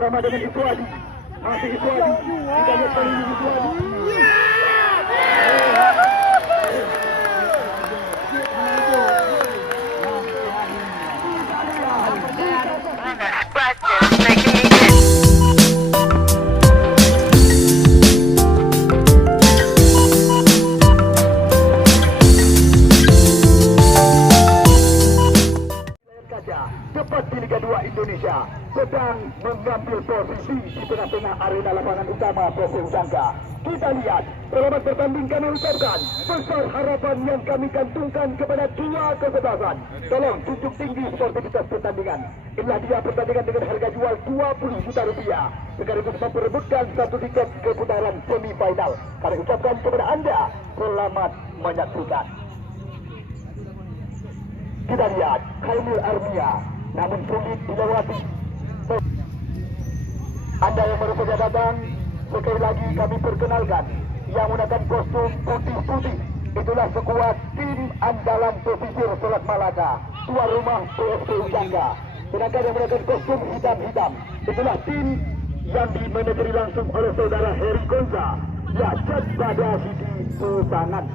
kerjasama dengan Iswadi. Masih Iswadi. Kita lihat kali ini Iswadi. Tepat di Liga 2 Indonesia sedang mengambil posisi di tengah-tengah arena lapangan utama PSSI Ujangga. Kita lihat, selamat bertanding kami ucapkan, besar harapan yang kami gantungkan kepada dua kesebelasan. Tolong tunjuk tinggi sportivitas pertandingan. Inilah dia pertandingan dengan harga jual 20 juta rupiah. Sekaligus memperebutkan satu tiket ke putaran semifinal. Kami ucapkan kepada anda, selamat menyaksikan. Kita lihat, Khairul Armia, namun sulit dilewati. Anda yang baru saja datang, sekali lagi kami perkenalkan, yang menggunakan kostum putih-putih, itulah sekuat tim andalan pesisir Selat Malaka, tuan rumah PSSI Ujangga. Sedangkan yang menggunakan kostum hitam-hitam, itulah tim yang dimanajeri langsung oleh saudara Heri Gonza, ya Pada Siti Susangan.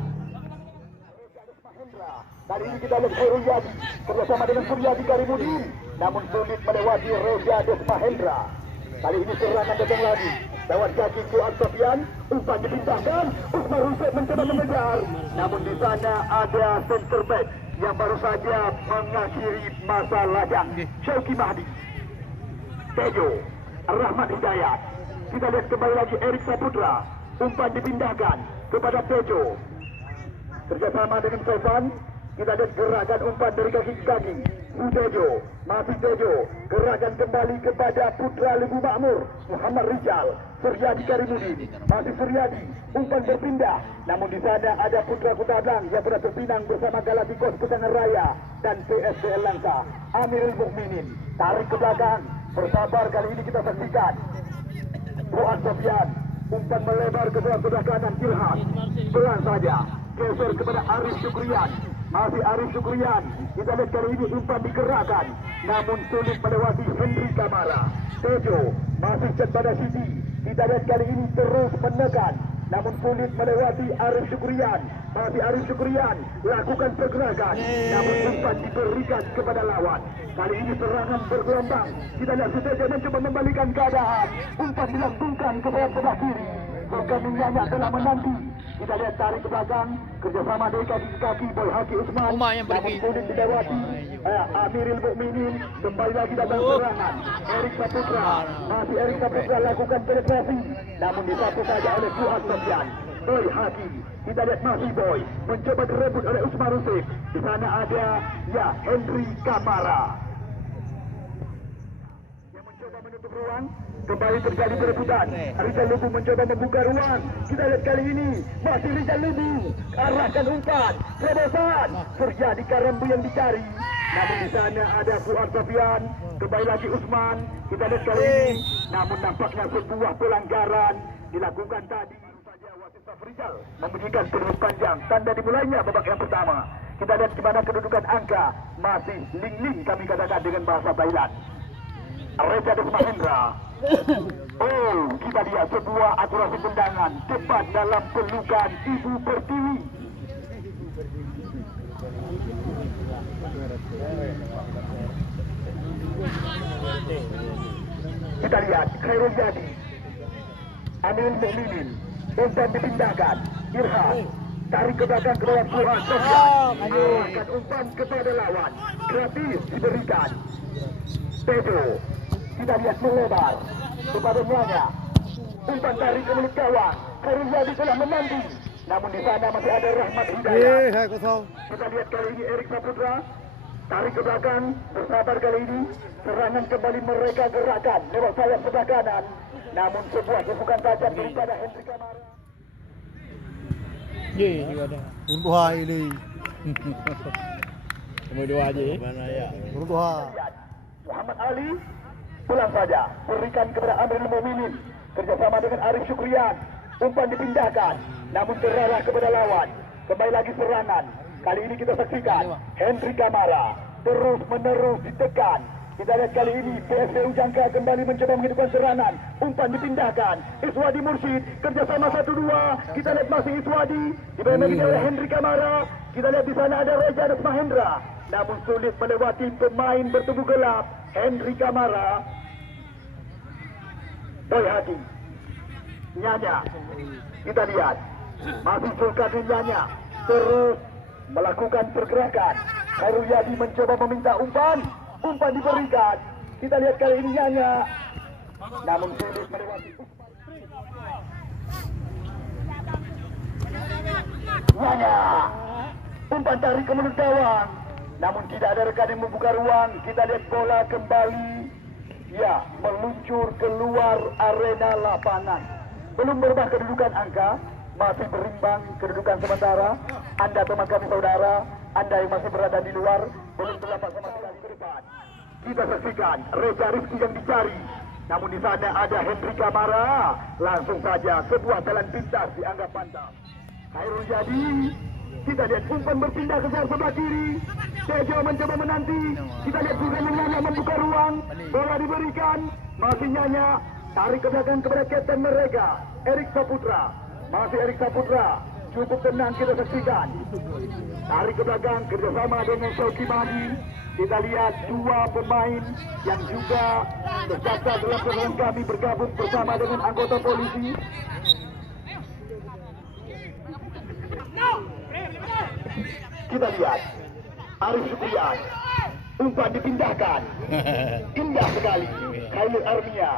Kali ini kita lihat Khairul Yadi bersama dengan Suryadi Karimudin, namun sulit melewati Reza Desmahendra. Kali ini serangan datang lagi lewat kaki Fuad Sofian, umpan dipindahkan, Usman Hussein mencoba mengejar, namun di sana ada center back yang baru saja mengakhiri masa lajang, Syauki Mahdi, Tejo, Rahmat Hidayat. Kita lihat kembali lagi Erik Saputra, umpan dipindahkan kepada Tejo, kerjasama dengan Sofan. Kita lihat gerakan umpan dari kaki ke kaki. Tejo, masih Tejo, gerakan kembali kepada putra Lebu Makmur, Muhammad Rizal, Suryadi Karimudin, masih Suryadi, umpan berpindah. Namun di sana ada putra Kutablang yang pernah terpinang bersama Galacticos Petangan Raya dan PSBL Langsa, Amirul Mukminin, tarik ke belakang, bersabar. Kali ini kita saksikan Fuad Sofian, umpan melebar ke sebelah kanan Ilham, pelan saja, geser kepada Arif Syukrian. Masih Arif Syukrian, kita lihat kali ini umpan digerakkan, namun sulit melewati Henry Kamara. Tejo, masih Pada Siti, kita lihat kali ini terus menekan, namun sulit melewati Arif Syukrian. Masih Arif Syukrian, lakukan pergerakan, namun umpan diberikan kepada lawan. Kali ini serangan bergelombang, kita lihat Tejo mencoba membalikan keadaan, umpan dilangsungkan ke sebelah kiri. Berkemingnya telah menanti. Kita lihat tarik ke belakang, kerjasama dari kaki ke kaki Boy Haki Usman, namun sulit dilewati. Amirul Mukminin kembali lagi datang serangan. Erik Saputra, masih Erik Saputra lakukan penetrasi, namun disapu saja oleh Fuad Sofian. Boy Haki, kita lihat masih Boy mencoba direbut oleh Usman Hussein. Di sana ada ya Henry Kamara yang mencoba menutup ruang. Kembali terjadi perebutan. Rizal Lubu mencoba membuka ruang. Kita lihat kali ini masih Rizal Lubu, arahkan umpan, terobosan, Suryadi Karambu yang dicari. Namun di sana ada Fuad Sofian, kembali lagi Usman. Kita lihat kali ini, namun nampaknya sebuah pelanggaran dilakukan tadi. Saja wasit Rizal memberikan terus panjang, tanda dimulainya babak yang pertama. Kita lihat gimana kedudukan angka, masih ling-ling kami katakan dengan bahasa Thailand. Reza Desmahendra. Oh, kita lihat sebuah akurasi tendangan tepat dalam pelukan Ibu Pertiwi. Kita lihat Khairul Yadi, Amirul Mukminin, umpan dipindahkan, Irhan tarik ke belakang ke bawah Fuad Sofian, arahkan umpan kepada lawan, gratis diberikan. Tejo, kita lihat melebar kepada Melanya, umpan tarik ke mulut gawang, Khairul Yadi telah menanti, namun di sana masih ada Rahmat Hidayat. Kita lihat kali ini Erik Saputra tarik ke belakang, bersabar kali ini, serangan kembali mereka gerakan lewat sayap sebelah kanan, namun sebuah gepukan tajam daripada Henry Kamara. Juga ada. Untuk hari ini. Cuma dua aja. Mana ya? Untuk hari. Muhammad Ali pulang saja, berikan kepada Amirul Mukminin, kerjasama dengan Arif Syukrian, umpan dipindahkan, namun terarah kepada lawan. Kembali lagi serangan. Kali ini kita saksikan Henry Kamara terus menerus ditekan, Kita lihat kali ini PSPU Jangka kembali mencoba menghidupkan serangan. Umpan dipindahkan. Iswadi Mursyid kerjasama 1-2. Kita lihat masih Iswadi dibagi oleh Henry Kamara. Kita lihat di sana ada Reza Desma Hendra. Namun sulit melewati pemain bertubuh gelap Henry Kamara. Boy Hadi Nyanya. Kita lihat masih Zulkarnin Nyanya terus melakukan pergerakan. Khairul Yadi mencoba meminta umpan. Umpan diberikan. Kita lihat kali ini Nyanya. Namun sulit melewati. Nyanya. Umpan tarik ke mulut gawang. Namun tidak ada rekan yang membuka ruang. Kita lihat bola kembali. Ya, meluncur keluar arena lapangan. Belum berubah kedudukan angka. Masih berimbang kedudukan sementara. Anda teman kami saudara, Anda yang masih berada di luar, belum terdapat sama sekali ke depan. Kita saksikan Reza Rizky yang dicari. Namun di sana ada Henry Kamara. Langsung saja sebuah jalan pintas dianggap mantap. Khairul Yadi. Kita lihat umpan berpindah ke sebelah kiri. Tejo mencoba menanti. Kita lihat juga Nyanya membuka ruang. Bola diberikan. Masih Nyanya. Tarik ke belakang kepada kapten mereka, Erik Saputra. Masih Erik Saputra. Cukup tenang kita saksikan. Tarik ke belakang kerjasama dengan Shoki Mahdi. Kita lihat dua pemain yang juga terdaftar dalam program kami bergabung bersama dengan anggota polisi. Kita lihat Arif Syukrian. Umpan dipindahkan. Indah sekali. Khailir Armia.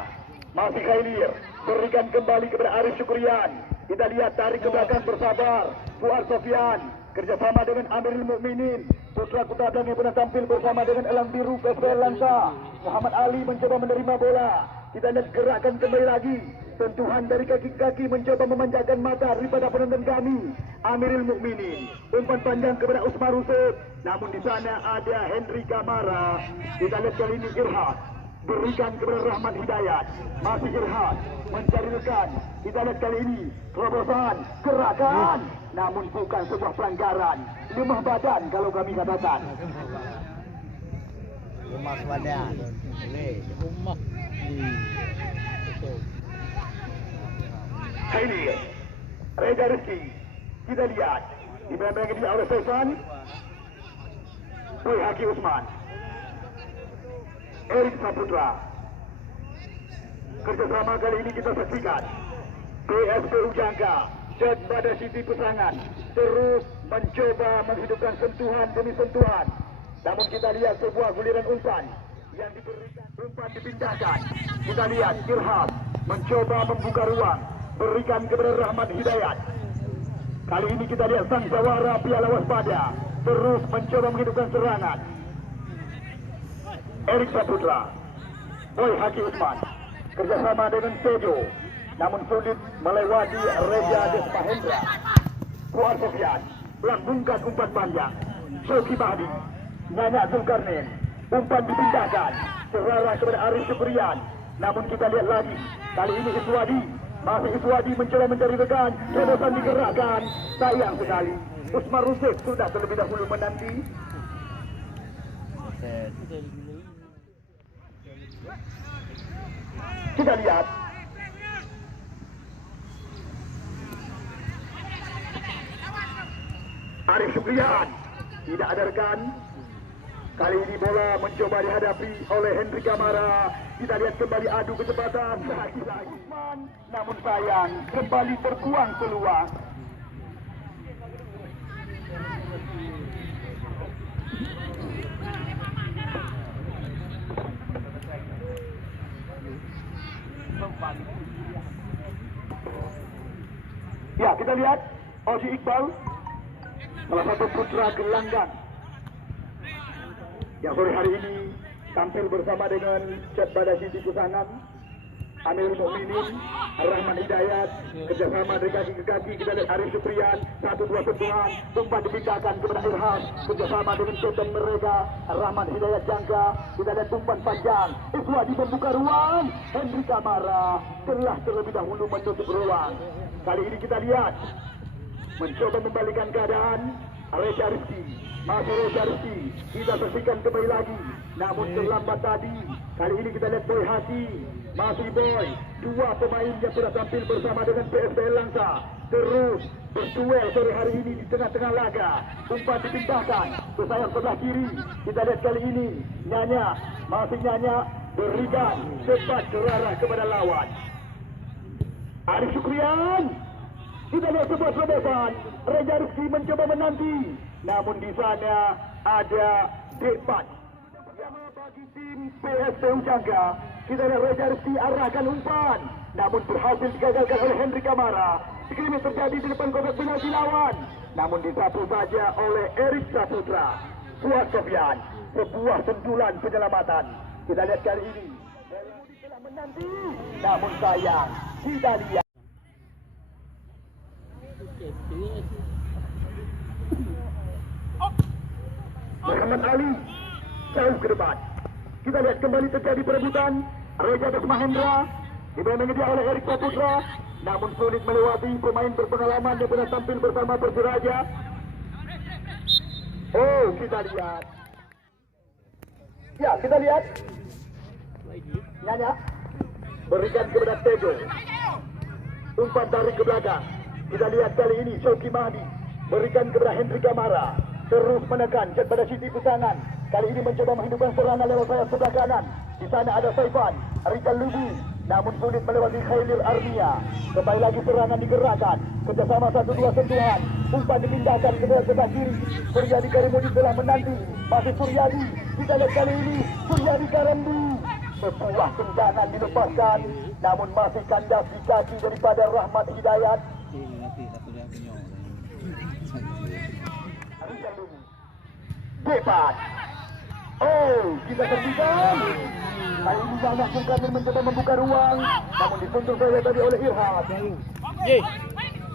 Masih Khailir. Berikan kembali kepada Arif Syukrian. Kita lihat tarik ke belakang bersabar. Fuad Sofian. Kerjasama dengan Amirul Mukminin. Putra Kutadang yang pernah tampil bersama dengan Elang Biru PSPL Lansa. Muhammad Ali mencoba menerima bola. Kita lihat gerakan kembali lagi. Sentuhan dari kaki-kaki mencoba memanjakan mata daripada penonton kami. Amirul Mukminin. Umpan panjang kepada Usman Rusuk. Namun di sana ada Henry Kamara. Kita lihat kali ini Irhad. Berikan kepada Rahmat Hidayat. Masih Irhad. Mencari rekan. Kita lihat kali ini terobosan, gerakan. Namun bukan sebuah pelanggaran. Lemah badan kalau kami katakan. Lemah badan. Lemah. Khairil, Reza Rizky. Kita lihat di belakang ini oleh Faisal. Boy Haki Usman. Erik Saputra. Kerjasama kali ini kita saksikan PSPU Jangka dan pada Siti Pesangan terus mencoba menghidupkan sentuhan demi sentuhan. Namun kita lihat sebuah guliran umpan yang diberikan, umpan dipindahkan. Kita lihat Irhad mencoba membuka ruang, berikan kepada Rahmat Hidayat. Kali ini kita lihat sang jawara Piala Waspada terus mencoba menghidupkan serangan. Erik Saputra, Boy Haki Usman, kerjasama dengan Tejo, namun sulit melewati Reza Desma Hendra. Fuad Sofian melambungkan umpan panjang. Shoki Mahdi, Nyanya Zulkarnin, umpan dipindahkan serarah kepada Arif Syukrian. Namun kita lihat lagi, kali ini Iswadi. Masih Iswadi mencoba mencari rekan. Terobosan digerakkan. Sayang sekali Usman Rusuk sudah terlebih dahulu menanti. Kita lihat Arif Syukrian tidak ada rekan. Kali ini bola mencoba dihadapi oleh Henry Kamara. Kita lihat kembali adu kecepatan lagi. Namun sayang kembali terbuang keluar. Ya, kita lihat Oji Iqbal, salah satu putra gelanggang yang sore hari ini tampil bersama dengan Cep pada Siti Pesangan, Amirul Mukminin, Rahmat Hidayat, kerjasama dari kaki ke kaki. Kita lihat Arif Syukrian, 1-2 sentuhan, umpan dipindahkan kepada Irhad, kerjasama dengan kapten mereka, Rahmat Hidayat Jangka. Kita lihat umpan panjang, Iswadi membuka ruang, Henry Kamara telah terlebih dahulu menutup ruang. Kali ini kita lihat mencoba membalikan keadaan. Reza Rizky, masih Reza Rizky. Kita saksikan kembali lagi. Namun terlambat tadi. Kali ini kita lihat Boy Hati. Masih Boy. Dua pemain yang sudah tampil bersama dengan PSPL Langsa. Terus berduel sore hari ini di tengah-tengah laga. Umpan dipindahkan ke sayap sebelah kiri. Kita lihat kali ini Nyanya, masih Nyanya berikan cepat terarah kepada lawan. Arif Syukrian. Kita lihat sebuah terobosan. Reza Rizky mencoba menanti. Namun di sana ada Depan. Bagi tim PSPU Jangga. Kita lihat Reza Rizky arahkan umpan. Namun berhasil digagalkan oleh Henry Kamara. Skrimit terjadi di depan kotak penalti lawan. Namun disapu saja oleh Erik Saputra. Fuad Sofian. Sebuah sentulan penyelamatan. Kita lihat kali ini. Telah menanti. Namun sayang. Kita lihat. Muhammad Ali jauh ke depan. Kita lihat kembali terjadi perebutan. Reza Desmahendra dibantu dia oleh Erik Saputra. Namun sulit melewati pemain berpengalaman yang pernah tampil bersama Persiraja. Oh, kita lihat. Ya, kita lihat. Nyanya berikan kepada Tego. Umpan tarik ke belakang. Kita lihat kali ini Shoki Mahdi berikan kepada Henry Kamara. Terus menekan pada sisi pusangan. Kali ini mencoba menghidupkan serangan lewat sayap sebelah kanan. Di sana ada Saifan, Rizal Lubu. Namun sulit melewati Khairil Armia. Kembali lagi serangan digerakkan. Kerjasama 1-2 sentuhan. Umpan dipindahkan ke sebelah kiri. Suryadi Karimudin telah menanti. Masih Suryadi. Kita lihat kali ini Suryadi Karambu. Sebuah tendangan dilepaskan. Namun masih kandas di kaki daripada Rahmat Hidayat. Depan. Oh, kita terpisah. Kali ini Zahnak Sulkarnain mencoba membuka ruang. Namun disentuh saja tadi oleh Irhad.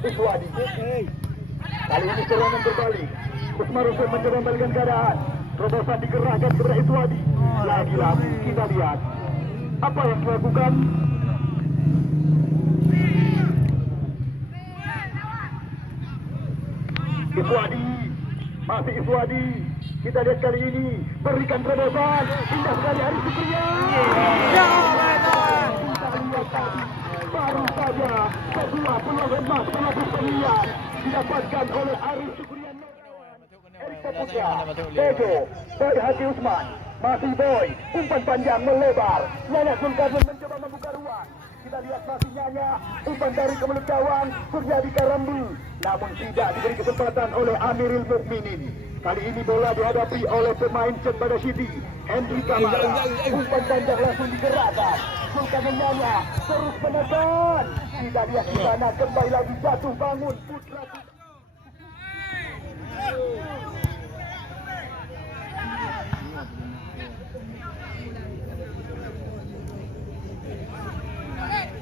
Iswadi. Kali ini serangan berbalik. Usman Rusul mencoba membalikkan keadaan. Terobosan digerahkan kepada Iswadi. Lagi-lagi kita lihat apa yang dilakukan. Iswadi. Masih Iswadi. Kita lihat kali ini berikan terobosan. Indah sekali Arif Syukrian. Baru saja sebuah peluang emas penebus pemilihan didapatkan oleh Arif Syukrian. Erik Saputra, Tego, Boy Hati Usman, masih Boy, umpan panjang melebar. Nyanya Zulkarnain mencoba membuka ruang. Kita lihat masih Nyanya, umpan dari ke mulut gawang, Suryadi Karambu. Namun tidak diberi kesempatan oleh Amirul Mukminin. Kali ini bola dihadapi oleh pemain Pada City, Henry Kamara. Umpan panjang langsung digerakkan. Zulkarnain Nyanya terus menekan. Kita lihat di sana kembali lagi jatuh bangun Putra.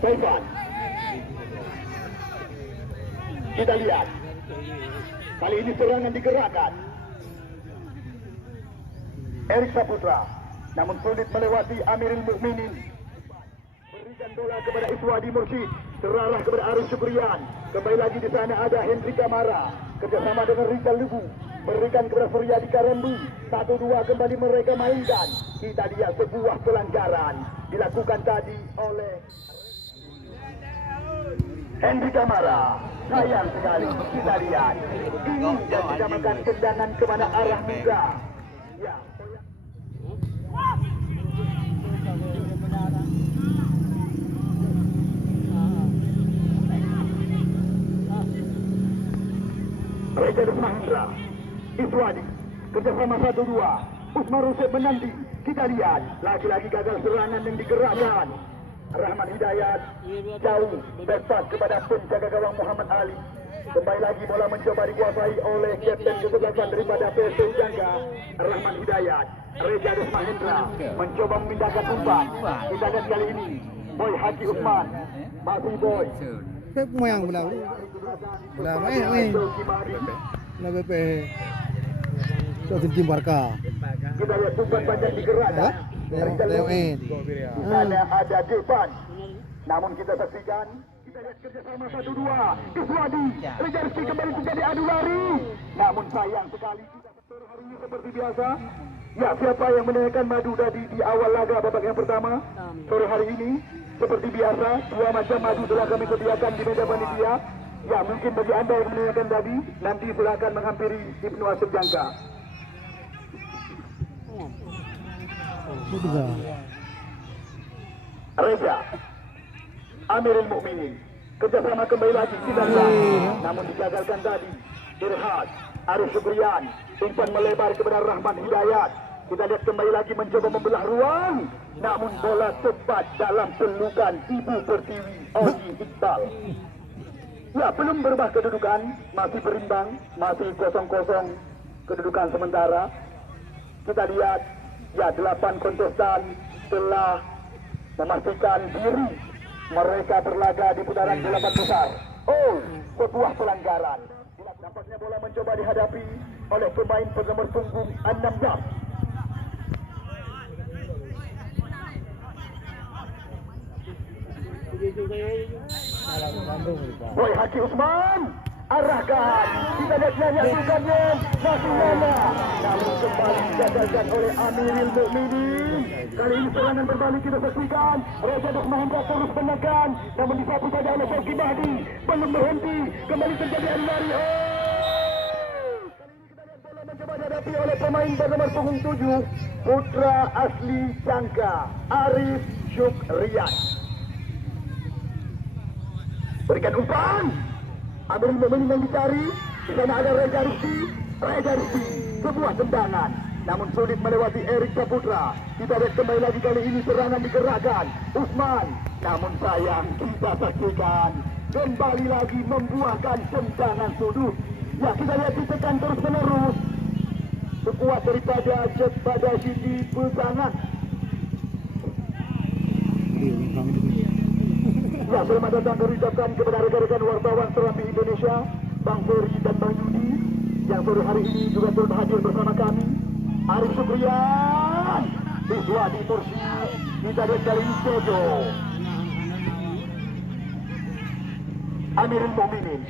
Saifan. Kita lihat. Kali ini serangan digerakkan. Erik Saputra. Namun sulit melewati Amirul Mukminin. Berikan bola kepada Iswadi Mursyid. Terarah kepada Arif Syukrian. Kembali lagi di sana ada Henry Kamara. Kerjasama dengan Rizal Lubu. Berikan kepada Suryadi Karambu. 1-2 kembali mereka mainkan. Kita lihat sebuah pelanggaran dilakukan tadi oleh Henry Kamara. Sayang sekali kita lihat. Ini dan dinamakan tendangan kemana arah muda. Ya. Reza Desmahendra, Iswadi, kerjasama 1-2. Usman Rusul menanti. Kita lihat lagi-lagi gagal serangan yang digerakkan. Rahmat Hidayat jauh berpas kepada penjaga gawang Muhammad Ali. Kembali lagi bola mencoba dikuasai oleh kapten kesebelasan daripada PSPU Jangga, Rahmat Hidayat. Reza Desmahendra mencoba memindahkan umpan. Kita lihat kali ini Boy Haji Usman, masih Boy. Cái ngoan bên đầu là mấy là BP cho tim Barca. Kita lihat umpan panjang digerakkan. Leo Di sana ada Depan. Namun kita saksikan. lihat kerjasama 1-2. Iswadi, Reza Rizky kembali terjadi adu lari. Namun sayang sekali kita sore hari ini seperti biasa. Ya, siapa yang menanyakan madu tadi di awal laga babak yang pertama? Sore hari ini seperti biasa, 2 macam madu telah kami sediakan di meja panitia. Ya, mungkin bagi anda yang menanyakan tadi, nanti silakan menghampiri Ibnu Asif Jangka. Reza Amirul Mukminin kerjasama kembali lagi kita lihat, namun digagalkan tadi. Irhad Arif Syukrian umpan melebar kepada Rahman Hidayat. Kita lihat kembali lagi mencoba membelah ruang, namun bola tepat dalam pelukan Ibu Pertiwi Oji Iqbal. Ya, belum berubah kedudukan, masih berimbang, masih 0-0 kedudukan sementara. Kita lihat, ya, 8 kontestan telah memastikan diri mereka berlaga di putaran 8 besar. Oh, sebuah pelanggaran. Nampaknya bola mencoba dihadapi oleh pemain bernomor punggung 16. Boy Haki Usman arahkan, kita lihat nyanyi bukannya masih nanya, namun kembali digagalkan oleh Amirul Mukminin. Kali ini serangan berbalik kita saksikan. Reza Mahendra terus menekan, namun disapu saja oleh Syauqi Mahdi, belum berhenti, kembali terjadi adu lari. Kali ini kita lihat bola mencoba dihadapi oleh pemain bernomor punggung 7, putra asli Jangka, Arif Syukrian. Berikan umpan, Amirul Mukminin yang dicari. Di sana ada Reza Rizky, sebuah tendangan, namun sulit melewati Erik Saputra. Kita lihat kembali lagi, kali ini serangan digerakkan Usman, namun sayang kita saksikan kembali lagi membuahkan tendangan sudut. Ya, kita lihat ditekan terus menerus, sekuat daripada Pada Siti Pesangan. Ya, selamat datang diucapkan kepada rekan-rekan wartawan Serambi Indonesia, Bang Ferry dan Bang Yudi, yang sore hari ini juga turut hadir bersama kami. Arif Syukrian, Iswadi Mursyid, kita lihat kali ini Jojo. Amirul Mukminin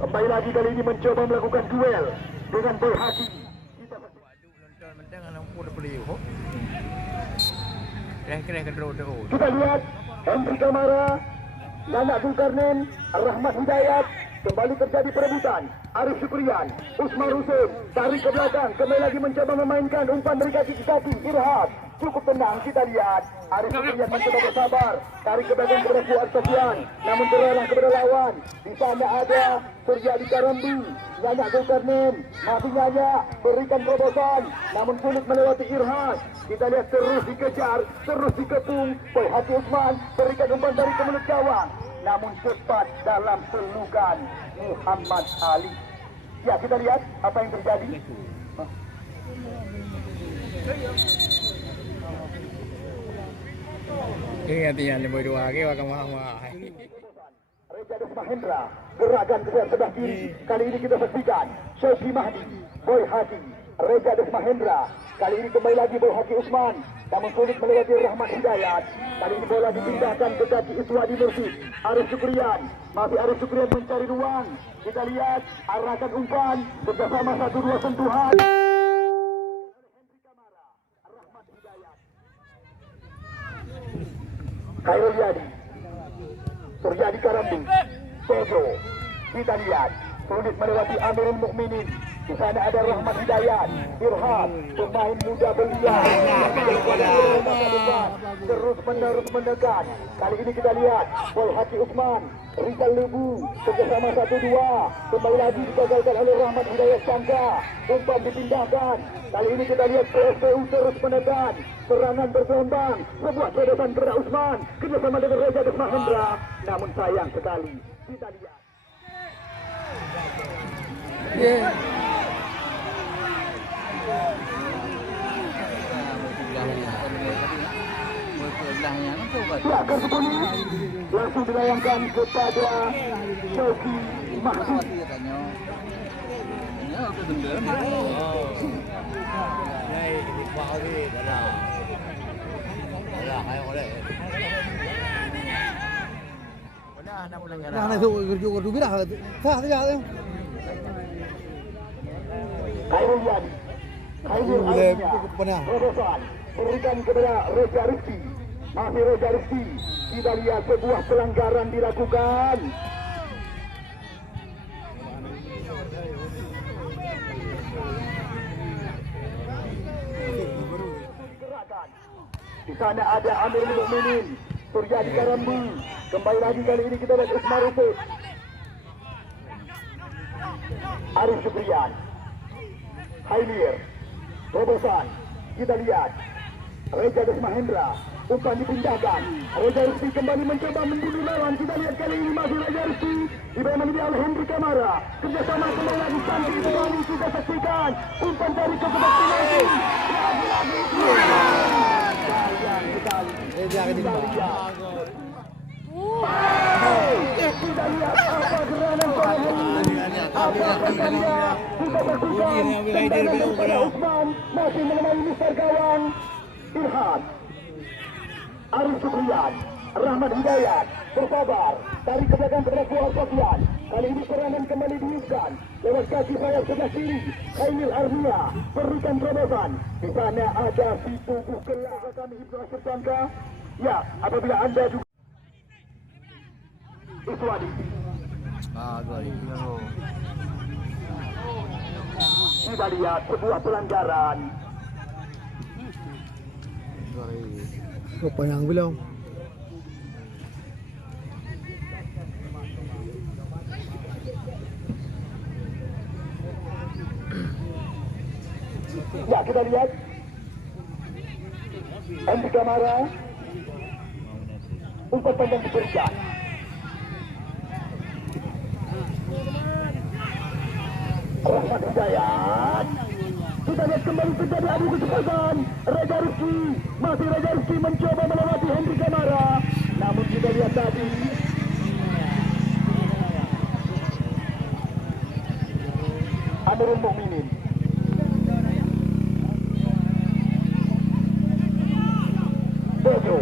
kembali lagi kali ini mencoba melakukan duel dengan Boy Haki. Kita lihat Henry Kamara, Nana Zulkarnain, Rahmat Hidayat, kembali terjadi perebutan. Arif Syukrian, Usman Hussein, tarik ke belakang, kembali lagi mencoba memainkan umpan dari kaki ke kaki. Irhad, cukup tenang, kita lihat Arif Syukrian mencoba bersabar, tarik ke belakang kepada Fuad Sofyan, namun terlelah kepada lawan. Di sana ada Surya di Karambi, Nana Zulkarnain, Nabi Nanya berikan terobosan, namun sulit melewati Irhad. Kita lihat terus dikejar, terus dikepung. Boy Haki Usman berikan umpan dari ke mulut gawang, namun cepat dalam pelukan Muhammad Ali. Ya, kita lihat apa yang terjadi. Ingat ni boy dua ke wakam wah. Reza Mahendra gerakan ke sebelah kiri. Kali ini kita saksikan Syauqi Mahdi, Boy Haki, Reza Mahendra. Kali ini kembali lagi Boy Haki Usman, namun sulit melewati Rahmat Hidayat. Kali ini bola dipindahkan ke kaki Iswadi Mursyid. Arif Syukrian, masih Arif Syukrian mencari ruang. Kita lihat arahkan umpan bersama 1-2 sentuhan. Henry Kamara, Rahmat Hidayat, Khairul Yadi, Surya di Karambi, Jojo. Kita lihat sulit melewati Amirul Mukminin. Di sana ada Rahmat Hidayat, Irhad, pemain muda belia, terus menerus menekan. Kali ini kita lihat Boy Haki Usman, Rizal Lebu, kerjasama 1-2, kembali lagi digagalkan oleh Rahmat Hidayat Jangka. Umpan dipindahkan. Kali ini kita lihat PSPU terus menekan, serangan bergelombang, sebuah terobosan kepada Usman, kerjasama dengan Reza Mahendra. Namun sayang sekali, kita lihat. Ya, kartu kuning langsung dilayangkan kepada Syauqi Mahdi. Nah, itu gerju birah itu. Sah saja itu. Khairul Yadi. Khairul Aliyah. Robosan. Berikan kepada Reza Rizki. Masih Reza Rizki. Kita lihat sebuah pelanggaran dilakukan. Di sana ada Amirul Mukminin, Suryadi Karambu. Kembali lagi kali ini kita lihat Ismail Rufus, Arif Syukrian, Haimir, Robosan. Kita lihat Reza Desmahendra, umpan dipindahkan. Reza Rizki kembali mencoba membunuh lawan. Kita lihat kali ini masih Reza Rizki dibantu oleh Henry Kamara. Kerjasama kembali lagi cantik kembali kita saksikan. Umpan dari Kokobaksi. Lagi-lagi. Sayang sekali. Reza ketimbang. Kita lihat apa gerangan apa pertanda. Kita saksikan tendangan daripada Usman masih mengenai mister gawang Irhad. Arif Syukrian, Rahmat Hidayat, bersabar dari ke belakang kepada Fuad Sofian. Kali ini serangan kembali diuskan lewat kaki sayap sebelah kiri. Khairul Armia berikan terobosan. Di sana ada si tubuh kelak kami Ibnu Asyir Sangka. Ya, apabila anda juga Iswadi. Kita lihat sebuah pelanggaran. Apa yang bilang? Ya, kita lihat Henry Kamara, umpan panjang diberikan. Rahmat Hidayat. Kita lihat kembali terjadi adu kecepatan. Reza Rizki, masih Reza Rizki mencoba melewati Henry Kamara. Namun kita lihat tadi Amirul Mukminin. Bojo.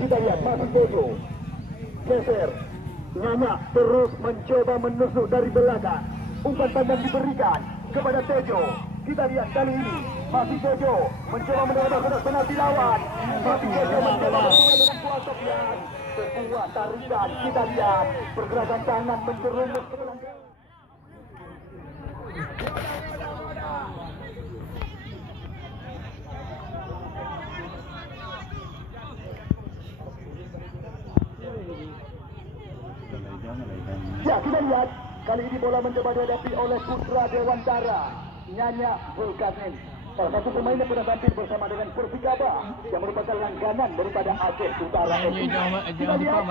Kita lihat masih Bojo. Geser. Nyanyak terus mencoba menusuk dari belakang. Umpan panjang diberikan kepada Tejo. Kita lihat kali ini masih Tejo mencoba menembak penalti lawan. Masih Tejo mencoba berduel dengan Fuad Sofian. Sebuah tarikan kita lihat pergerakan tangan menjerumus ke belakang. Ya, kita lihat kali ini bola mencoba dihadapi oleh Putra Dewantara, Nyanyak Zulkarnain. Salah satu pemain yang pernah tampil bersama dengan Persikaba yang merupakan langganan daripada Aceh Utara. Kita lihat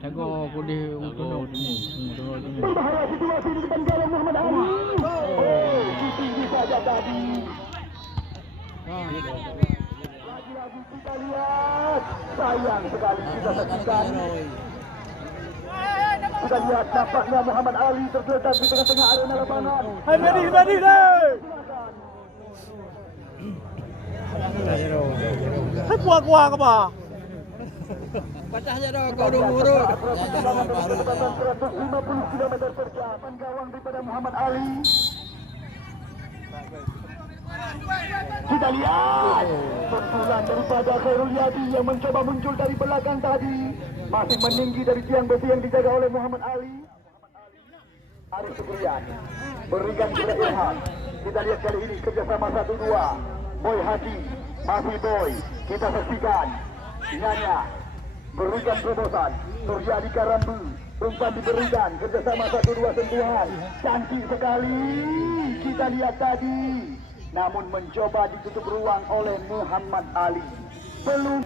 jago kudih untuk ini. berbahaya situasi di depan gawang Muhammad Ali. Oh, tinggi saja tadi. Lagi-lagi kita lihat, sayang sekali kita saksikan. Kita lihat nampaknya Muhammad Ali tergeletak di tengah-tengah arena lapangan. Hai Badi deh. Hai kuah ke apa? Pecah aja dong kau dulu urut. 150 km per jam. Gawang daripada Muhammad Ali. Kita lihat suntulan daripada Khairul Yadi yang mencoba muncul dari belakang tadi. Masih meninggi dari tiang besi yang dijaga oleh Muhammad Ali. Arif Syukrian berikan kepada Irhad. Kita lihat kali ini kerjasama 1-2. Boy Hadi, masih Boy. Kita saksikan Nyanyak berikan terobosan. Suryadi Karambu, umpan diberikan kerjasama 1-2 sentuhan. Cantik sekali. Kita lihat tadi. Namun mencoba ditutup ruang oleh Muhammad Ali. Belum.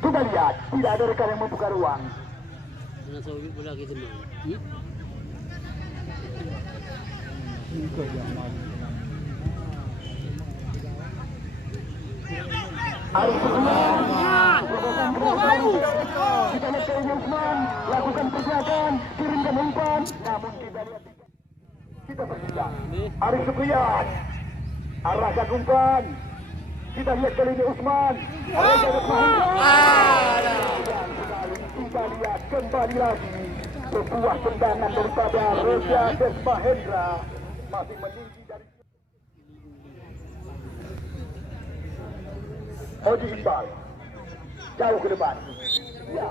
Kita lihat, tidak ada rekan yang membuka ruang. Arif Syukrian, kita lihat Khairul Usman lakukan pergerakan, kirimkan umpan, namun kita lihat Kita perhatikan. Arif Supriyan. Arahkan umpan. Kita lihat kali ini Usman. Reza Desmahendra. Kita lihat kembali lagi. Sebuah tendangan daripada Reza Desmahendra. Masih meninggi dari Oji Iqbal. Jauh ke depan. Ya.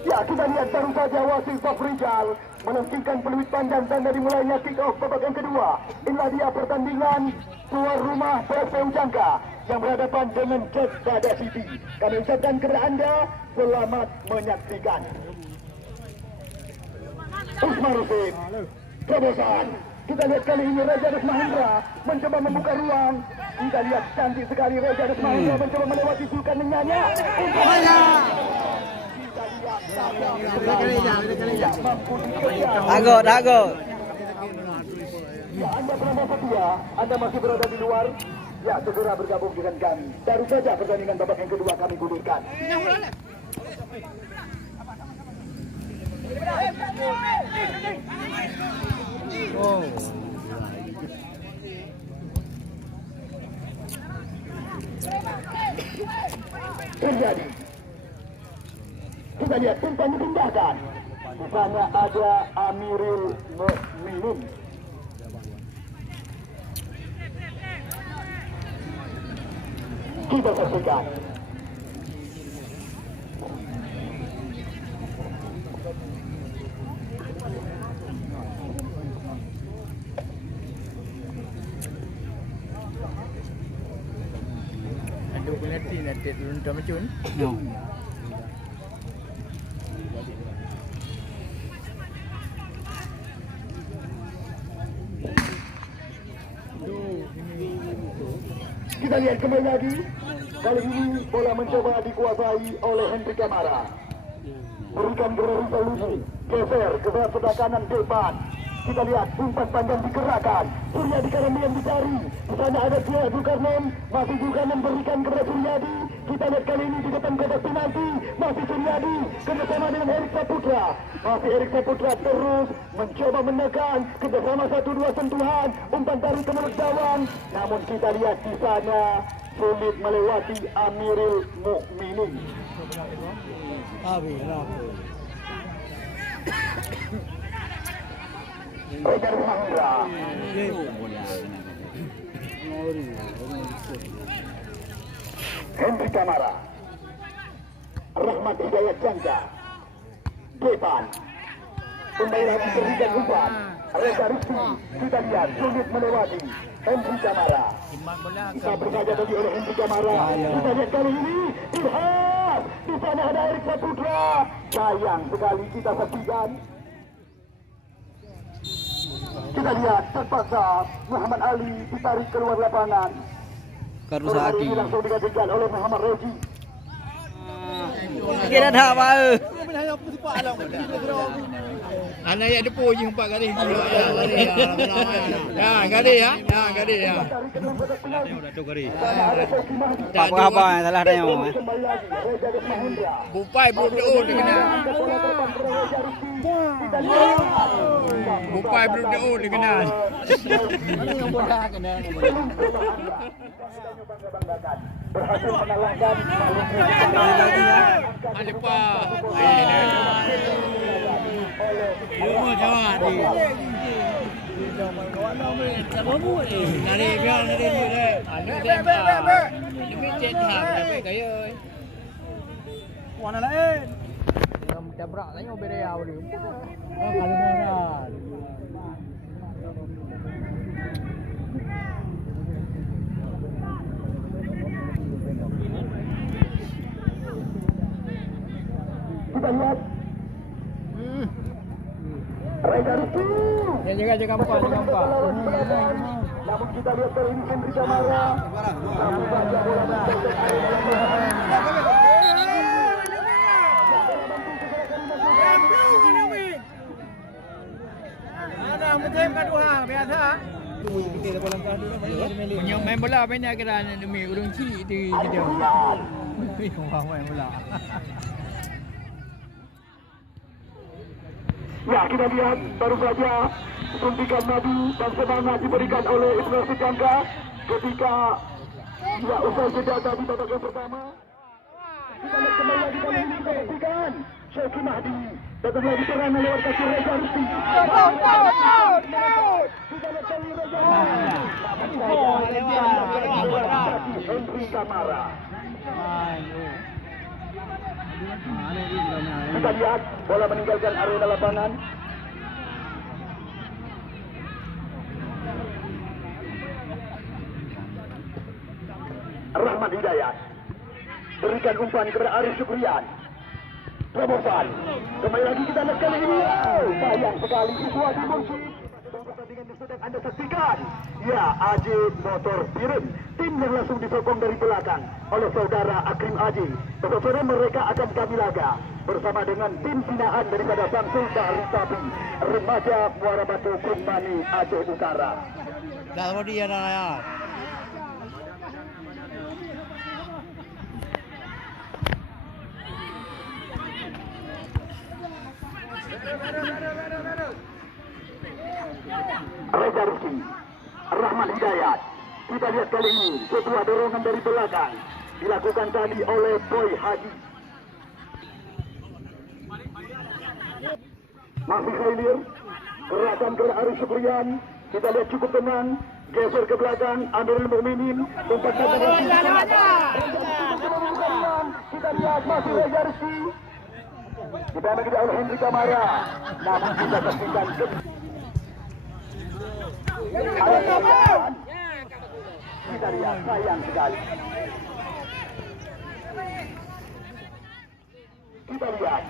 Ya, kita lihat baru saja wasit Safrijal menentukan peluit panjang tanda dimulainya kick off babak yang kedua. Inilah dia pertandingan tuan rumah PSPU Jangka yang berhadapan dengan Kepada City. Kami ucapkan kepada anda selamat menyaksikan. Usman Rusin, terobosan. Kita lihat kali ini Reza Desmahendra mencoba membuka ruang. Kita lihat cantik sekali Reza Desmahendra mencoba melewati Zulkarnainnya. Takut. Ya, Anda pernah setia, Anda masih berada di luar. Ya, segera bergabung dengan kami. Baru saja pertandingan babak yang kedua kami gulirkan. Terjadi. Kita lihat umpan dipindahkan. Di sana ada Amirul Mukminin. Kita saksikan. Ada penalti nanti turun macam no. Kita lihat kembali lagi. Kali ini bola mencoba dikuasai oleh Henry Kamara. Berikan gerak solusi. Geser ke sebelah kanan depan. Kita lihat umpan panjang dikerahkan. Suryadi yang dicari. Di sana ada Zulkarnain. Masih Zulkarnain berikan kepada Suryadi. Kita lihat kali ini di depan kotak penalti. Masih Suryadi kerjasama dengan Erik Saputra. Masih Erik Saputra terus mencoba menekan kerjasama 1-2 sentuhan. Umpan tarik ke mulut gawang. Namun kita lihat di sana sulit melewati Amirul Mukminin. Reza Desmahendra. Henry Kamara. Rahmat Hidayat Jangka. Depan. Kembali lagi berikan umpan. Reza Rizky. Kita lihat sulit melewati Henry Kamara. Kita berkaca tadi oleh Henry Kamara. Kita lihat kali ini Ilham. Di sana ada Erik Saputra. Sayang sekali kita saksikan. Kita lihat terpaksa Muhammad Ali ditarik keluar lapangan. Karusaki. Ini langsung digantikan oleh Muhammad Rezi. Kita dah apa? Anak yang ada puji 4 kali. Ya, kali ya. Ya, kali ya. Apa yang salah dia mau? Bupai belum diur kena. Bupai belum diur kena. Yang bola kena. Berhasil mengalahkan Alipa. Rumah Jawa di. Nari biar nari dia. Ini cetak tapi kaya. Warna lain. Kamu tabrak tanya berea ni. Oh kalau merah. kita lihat Reza Rizky. Ya jaga gambar. Namun kita lihat kali ini Henry Kamara. Yang main bola banyak kerana demi urung cik di dia. Orang main bola. Ya, kita lihat baru saja suntikan madu dan semangat diberikan oleh Ismail Sejangka ketika ya usai jeda tadi babak yang pertama. Kita lihat kembali lagi kali ini kita saksikan Syekhi Mahdi datang lagi serangan lewat kaki Reza Rusti. Kita lihat kali Reza Rusti Henry Kamara. Kita lihat bola meninggalkan area lapangan. Rahmat Hidayat berikan umpan kepada Arif Syukrian. Terobosan. Kembali lagi kita lihat kali ini. Sayang sekali situasi muncul. Pertandingan yang sedang anda saksikan. Ya, AJ Motor Pirin. Tim yang langsung disokong dari belakang oleh saudara Akrim Aji. Besok sore mereka akan kami laga bersama dengan tim binaan daripada Samsul Bahri Sapi Remaja Muara Batu Kumbani Aceh Utara. Dah mau dia dah. Reza Rizki, Rahmat Hidayat. Kita lihat kali ini sebuah dorongan dari belakang dilakukan tadi oleh Boy Haji. Masih Khailir, gerakan ke Arif Syukrian. Kita lihat cukup tenang, geser ke belakang, Amirul Mukminin, umpan ke belakang. Kita lihat masih Reza Rizki. Kita bagi oleh Henry Kamara. Namun kita saksikan kita lihat sayang sekali. Kita lihat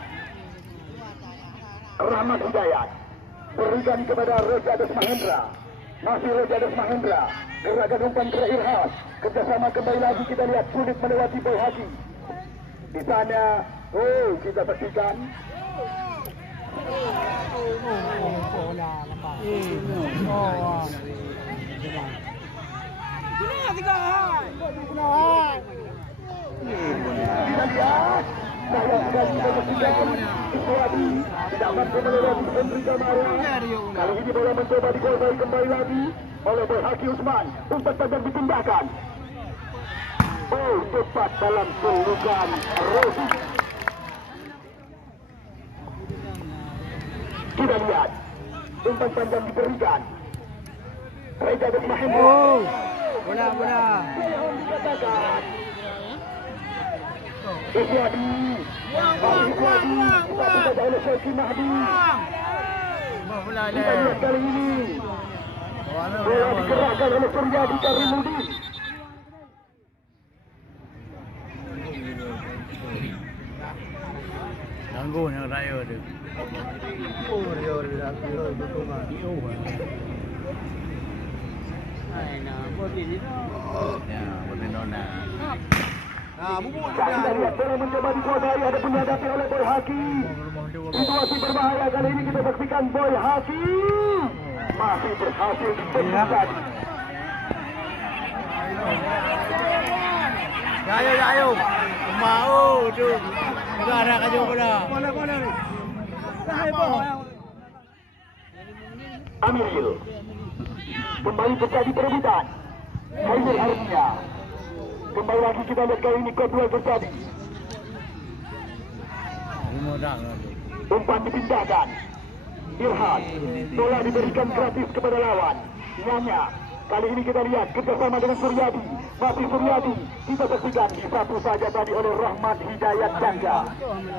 Rahmat Hidayat berikan kepada Reza Desmahendra. Masih Reza Desmahendra gerakan umpan ke Irhas. Kerjasama kembali lagi kita lihat sulit melewati Boy Haji. Di sana, kita saksikan. Kita lihat sayang sekali kita saksikan Iswadi tidak mampu melewati Henry Kamara. Kali ini bola mencoba dikuasai kembali lagi oleh Boy Haki Usman. Umpan panjang dipindahkan. Tepat dalam seluruhan Rosi. Kita lihat umpan panjang diberikan. Reza Desmahendra. Bola. Dikatakan Iswadi. Iswadi. Satu saja oleh Syekhi Mahdi. Bola Kita lihat kali ini bola digerakkan oleh Suryadi Karimudin. Tangguh yang raya tu. Dia dukungan. Kita lihat bola mencoba dikuasai, ada penyadapi oleh Boy Haki. Situasi berbahaya kali ini kita saksikan Boy Haki masih berhasil ditemukan. Ayo. Mau tu. Enggak ada kaju bola. Bola ni. Amiril kembali terjadi perebutan. Khairul Arifnya kembali lagi kita lihat kali ini kedua terjadi. Umpan dipindahkan. Irhan, bola diberikan gratis kepada lawan. Nyanya, kali ini kita lihat kerjasama dengan Suryadi. Masih Suryadi, kita saksikan di satu saja tadi oleh Rahmat Hidayat Jangga.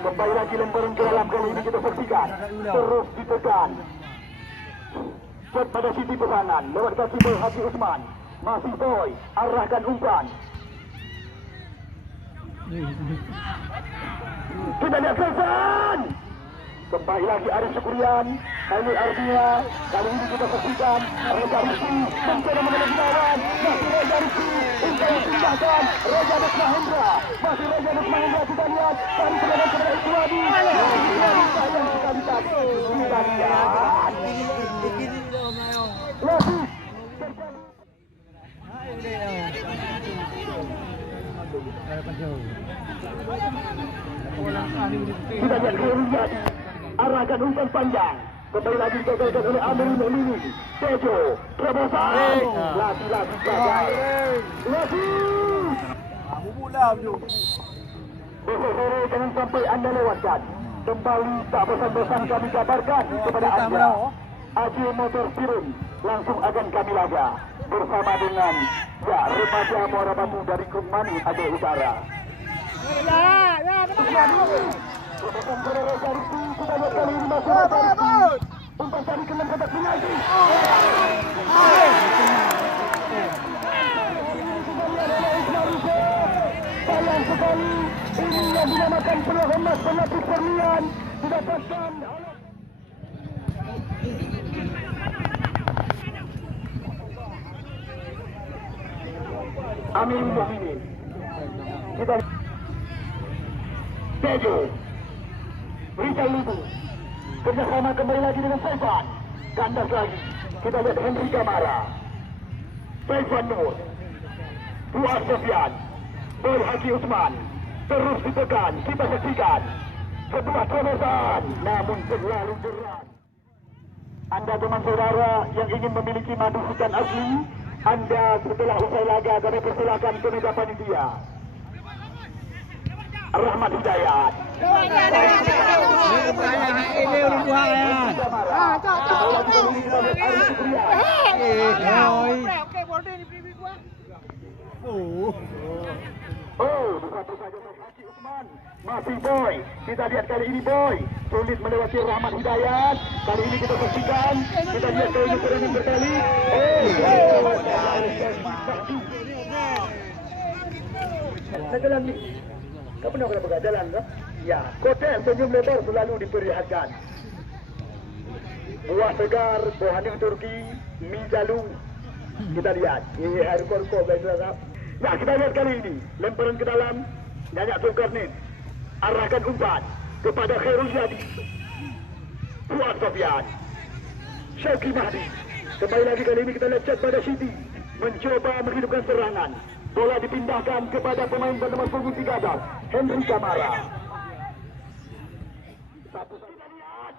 Kembali lagi lembaran ke dalam, kali ini kita saksikan. Terus ditekan. Set pada Siti Pesanan, lewat kaki Boy Haji Usman. Masih Boy, arahkan umpan. Kita lihat Hasan. Kembali lagi Arif Syukrian. Kali Arifnya. Kali ini kita saksikan Reza Rizki mencoba menghadapi lawan. Masih Reza Rizki. Umpan dipindahkan. Reza Desmahendra. Masih Reza Desmahendra. Kita lihat. Kali kepada Iswadi. Iswadi sayang sekali tadi. Kita lihat. Lagi. Kita lihat Khairul Yadi arahkan umpan panjang, kembali lagi digagalkan oleh Amirul Mukminin. Tejo terobosan, lagi-lagi gagal. Lagi Kamu pula tu. besok jangan sampai anda lewatkan. Kembali tak bosan-bosan kami kabarkan kepada anda, Aji Motor Sirun langsung akan kami laga bersama dengan remaja Muara Batu dari Kumani Aceh Utara. Umpan tadi kena kotak penalti. Sayang sekali, ini yang dinamakan peluang emas penapis perlian didapatkan oleh Amin Mukminin. Kita Tejo Rizal Lubu kerjasama kembali lagi dengan Saifan. Kandas lagi. Kita lihat Henry Kamara, Saifan Nur, Fuad Sofian, Boy Haji Usman. Terus ditekan. Kita saksikan sebuah terobosan, namun terlalu deras. Anda teman saudara yang ingin memiliki madu hujan asli, Anda setelah usai laga kami persilakan ke meja panitia. Rahmat Hidayat. Ini udah buang ya. Satu saja Haji Usman. Masih Boy. Kita lihat kali ini Boy sulit melewati Rahmat Hidayat. Kali ini kita saksikan. Kita lihat kali ini serangan berkali. Jalan ni. Kau pernah berapa jalan ke? Ya, kotak senyum lebar selalu diperlihatkan. Buah segar, bohaning Turki, mie jalung. Kita lihat. Ini air korko guys. Ya, kita lihat kali ini. Lemparan ke dalam. Nyanyak Zulkarnain. Arahkan umpan kepada Khairul Yadi. Fuad Sofian. Syauqi Mahdi. Kembali lagi kali ini kita lihat Chat pada Siti. Mencoba menghidupkan serangan. Bola dipindahkan kepada pemain bernama punggung 13, Henry Kamara. Kita lihat.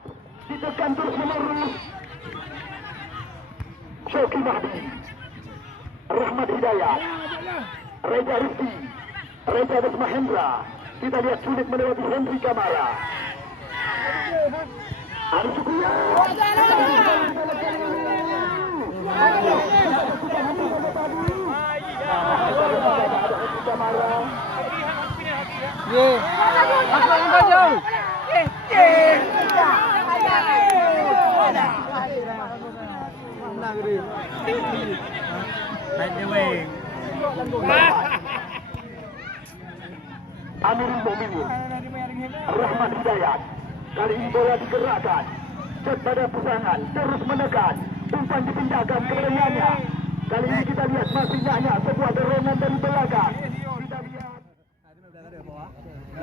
Ditekan terus menerus. Syauqi Mahdi. Rahmat Hidayat. Reza Rizki. Reza Desma Hendra. Kita lihat sulit melewati Henry Kamara. Ari Syukrian. Kamara. Amirul Mukminin. Rahmat Hidayat. Kali ini bola digerakkan. Set pada pasangan terus menekan. Umpan dipindahkan ke Nyanya. Kali ini kita lihat masih Nyanya sebuah dorongan dari belakang. Kita lihat.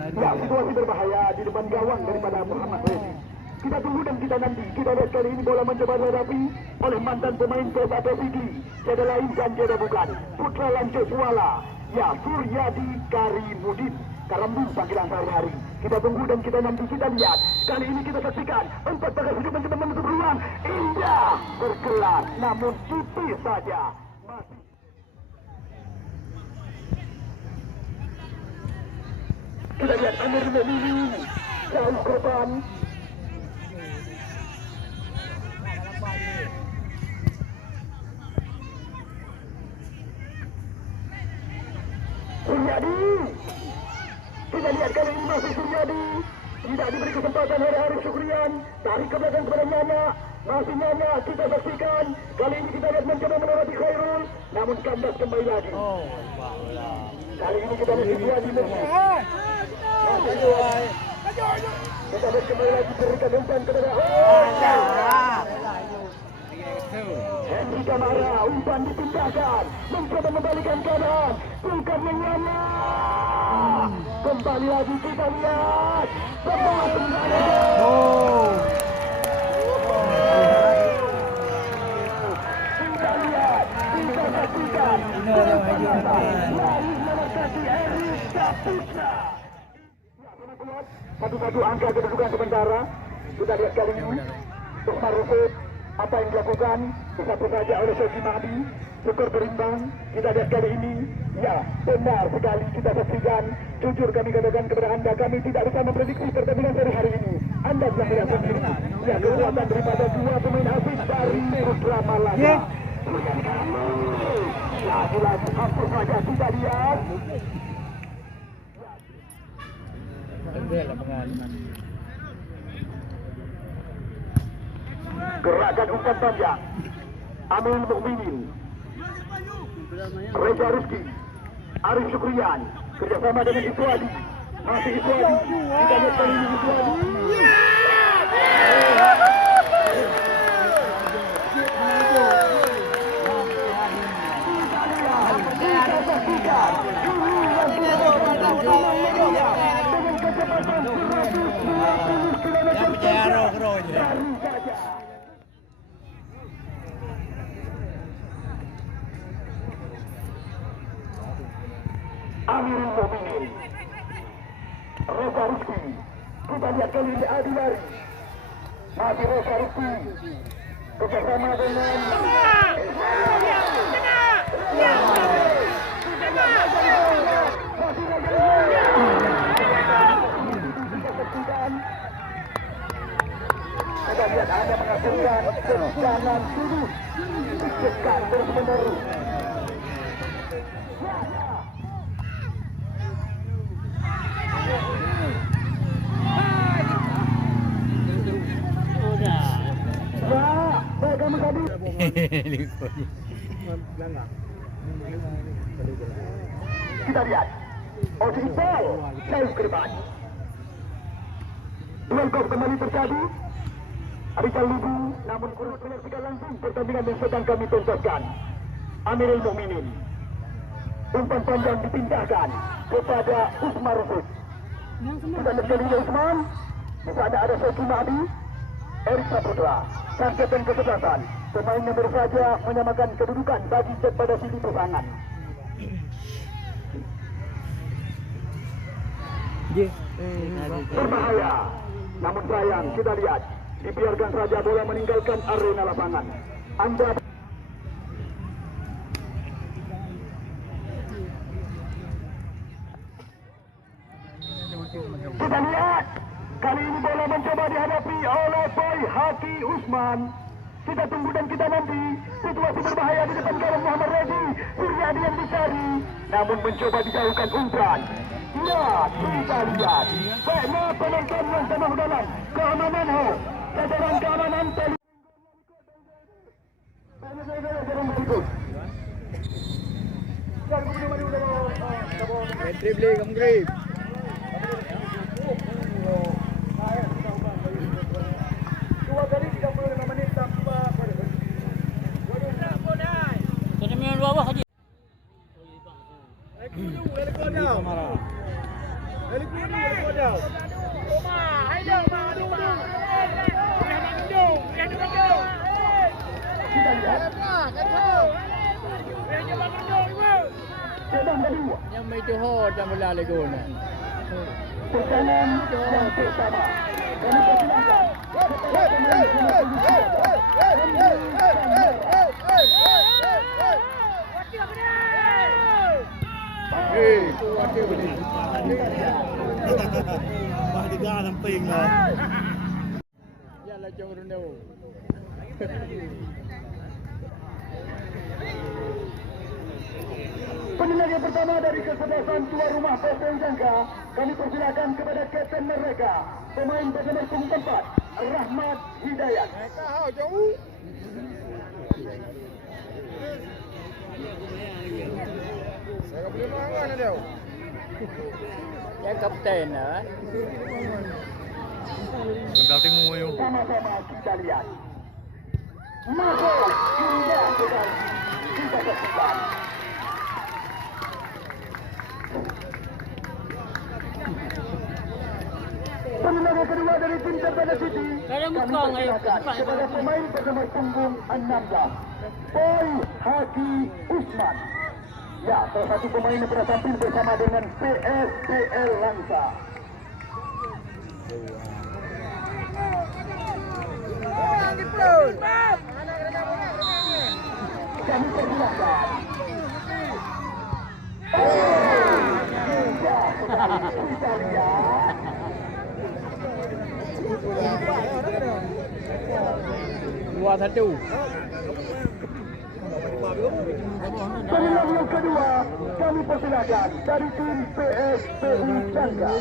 Ya, situasi berbahaya di depan gawang daripada Muhammad Rezi. Kita tunggu dan kita nanti. Kita lihat kali ini bola mencoba dihadapi oleh mantan pemain PES atau Sigi. Tiada lain dan tiada bukan putra Lanjut Suala. Ya, Suryadi Karimudin. Karambung panggilan sehari-hari. Kita tunggu dan kita nanti. Kita lihat. Kali ini kita saksikan 4 pagar hidup mencoba menutup ruang. Indah berkelas, namun tipis saja. Masih. Kita lihat Amirul Mukminin jauh ke depan. Suryadi. Kita lihat kali ini masih Suryadi. Tidak diberi kesempatan oleh Arif Syukrian. Tarik ke belakang kepada Nyanya. Masih Nyanya kita saksikan. Kali ini kita lihat mencoba melewati Khairul. Namun kandas kembali lagi. Kali ini kita lihat Suryadi masih. Kita lihat kembali lagi berikan umpan kepada Henry Kamara. Umpan dipindahkan. Mencoba membalikan keadaan. Bukan Nyanya. Kembali lagi kita lihat. Kita lihat. Kita saksikan. kaki Erik Saputra. Satu-satu angka kedudukan sementara. Kita lihat kali ini Usman Rufus apa yang dilakukan disatu saja oleh Sofi Mahdi. Skor berimbang. Kita lihat kali ini, ya benar sekali kita saksikan. Jujur kami katakan kepada anda, kami tidak bisa memprediksi pertandingan dari hari ini. Anda bisa melihat sendiri. Ya kekuatan daripada dua pemain asing dari Putra Malaka. Lagi-lagi hampir saja kita lihat. Gerakan umpan panjang Amil Mukminin, Reza Rizky, Arif Syukrian kerjasama dengan Iswadi. Masih Iswadi. Kita lihat kali ini Iswadi. Amirul Mukminin, Reza Rizky. Kita lihat kali ini Adi Lari. Masih Reza Rizky bersama dengan kita lihat ada menghasilkan serangan tuduh sekat terus-menerus. Kita lihat Oji Iqbal jauh ke depan. Duel golf kembali terjadi. Arifal Lugu namun kurang menyaksikan langsung pertandingan yang sedang kami tuntaskan. Amirul Mukminin, umpan panjang dipindahkan kepada Usman Rufus. Kita lihat kali ini Usman. Di sana ada Sofi Mahdi, Erik Saputra. Target dan kesebelasan. Pemain yang baru saja menyamakan kedudukan bagi set pada sisi pasangan. Berbahaya. Namun sayang, kita lihat dibiarkan saja bola meninggalkan arena lapangan. Anda kita lihat kali ini bola mencoba dihadapi oleh Boy Haki Usman. Kita tunggu dan kita nanti. Situasi berbahaya di depan gawang Muhammad Rezi. Suryadi yang dicari, namun mencoba dijauhkan umpan. Ya, kita lihat baiknya penonton yang tengah dalam keamanan jajaran keamanan Dribbling, come grip. Dua kali 35 menit tanpa Kena main bawah aja. Yang mai tu ho dan bola lagi guna. perjalanan yang pertama. Kami persilakan. Wakil beli. Bah digang samping lah. Yalah jom rundu. Penilaian yang pertama dari kesebelasan tuan rumah Persen Jangka, kami persilakan kepada kapten mereka, pemain bernomor punggung 4, Rahmat Hidayat. Jauh. Saya boleh mangan dia. Ya kapten lah. Berarti mu yo. Sama-sama kita lihat. Mako hingga sekali kita saksikan. Penilaian kedua dari tim Tampana City, kami persilakan kepada pemain bernomor punggung 16, Boy Haki Usman. Ya, salah satu pemain yang pernah tampil bersama dengan PSPL Langsa. Kami persilakan. Indah sekali kita lihat. Dua satu. Pemenang yang kedua, kami persilakan dari tim PSPU Jangga,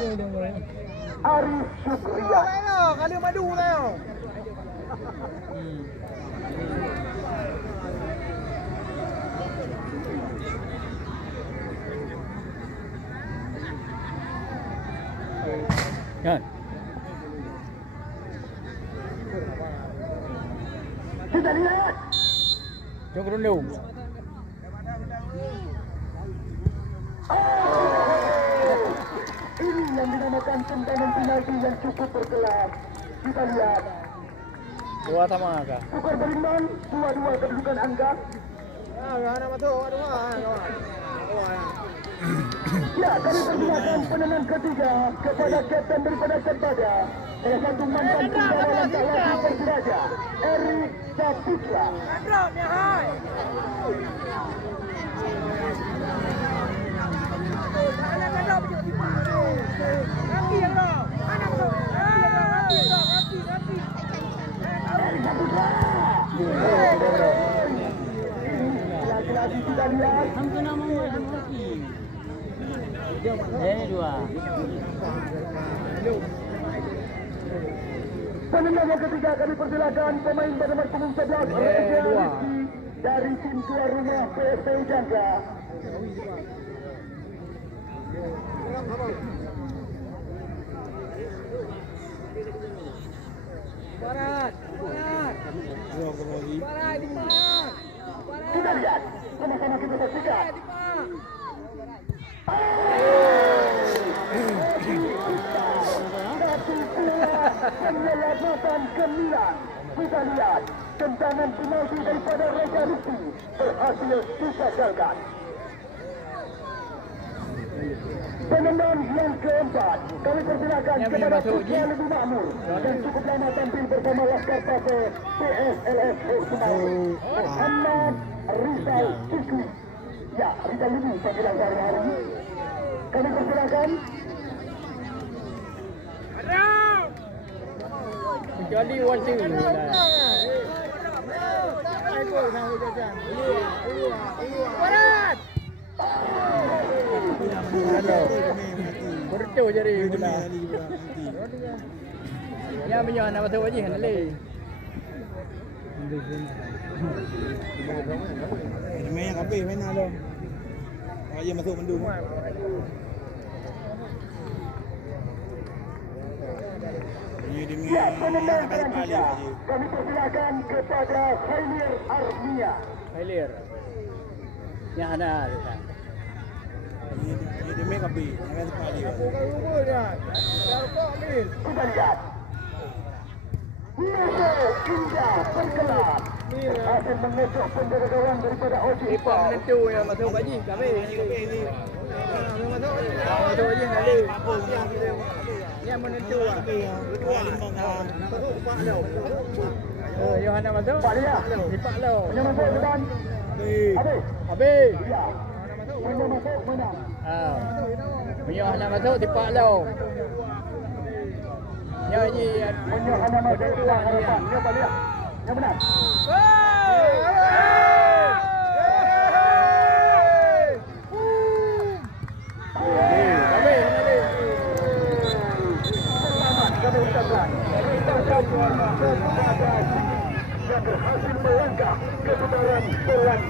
Arif Syukrian. Kali madu lah. Kan. Kita lihat. Jom rundung. Ini yang dinamakan tendangan penalti yang cukup berkelas. Kita lihat. Dua sama kah? Skor berimbang, 2-2 kedudukan angka. Ya, kami persilakan penenang ketiga kepada kapten daripada Kepada, salah satu mantan tentara Langkah Laju Persiraja, Erik Saputra. Erik Saputra. Lagi-lagi kita lihat. Ini dua. Penendang yang ketiga kami persilakan pemain bernomor punggung 11 Reza Rizky dari tim tuan rumah PSPU Jangga. Barat. Kita lihat, sama-sama kita saksikan. Penyelamatan ke-9. Kita lihat tendangan penalti daripada Reza Rizky berhasil digagalkan. Penendang yang keempat kami persilakan kepada Putra Lebu Makmur dan cukup lama tampil bersama Laskar Pakai PSLS Semau, Muhammad Rizal Fikri. Ya, Rizal ini panggilan sehari-hari. Kami persilakan. Kecuali water. Barat. Bertu jadi bola. Ya punya nak masuk wajih nak leh. Ini main habis main lah. Ayo masuk mendung. Ya, penendang selanjutnya kami persilakan kepada Khair Armia. Hilir. Yang ada dekat. Dia main habis. Jangan cepat dia. Kita lihat. Nero Indah berkelab berhasil mengecoh penjaga gawang daripada Oji Ipak Ipau. menentu yang masuk wajih. Kami. Masuk wajih nak leh. Yang menentu ah. Yohana masuk. Pak Lia, Ipak lo. punya masuk depan. Habis. Habis. Ya. Punya masuk menang. Ah. Punya anak masuk tipak lo. Ya ji. Punya anak masuk tuan harapan. Ya Pak Lia. Yang menang. Selamat kami ucapkan kepada yang berhasil melangkah ke putaran selanjutnya.